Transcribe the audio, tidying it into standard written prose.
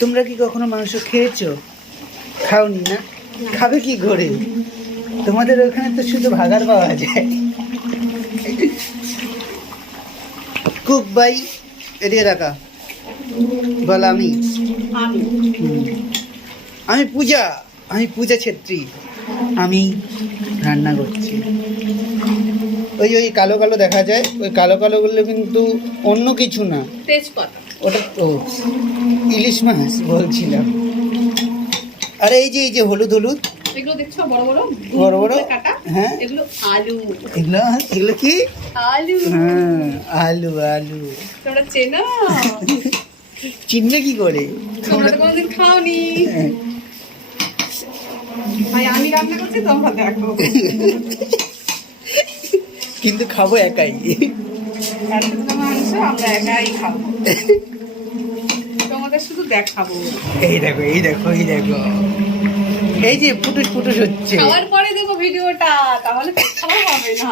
তোমরা কি কখনো মাংস খেয়েছো? খাওনি না? খাবে কি করে? তোমাদের ওখানে তো শুধু ভাগার পাওয়া যায়। কুক বাই এদিকে রাখা বল। আমি পূজা ছেত্রী। আমি রান্না করছি। ওই কালো কালো দেখা যায়, ওই কালো কালোগুলো কিন্তু অন্য কিছু না, তেজপাতা। ওটা তো ইলিশ মাছ বলছিলাম। আরে এই যে হলুদ হলুদ এগুলো দেখছো বড় বড় বড় বড় কাটা। হ্যাঁ, এগুলো আলু। এগুলো কি? আলু। হ্যাঁ, আলু আলু। তোমরা চেনো? চিনলে কি করে? তোমরা তো কোনোদিন খাওনি। হ্যাঁ। ভাই আমি রান্না করছি, তোমরা দেখো। কিন্তু খাবো একাই। এতগুলো মাংস আমরা একাই খাবো, তোমাদের শুধু দেখাবো। এই দেখো এই দেখো এই দেখো, এই যে ফুটুস ফুটুস হচ্ছে। খাওয়ার পরে দেবো ভিডিওটা, তাহলে খাওয়া হবে না।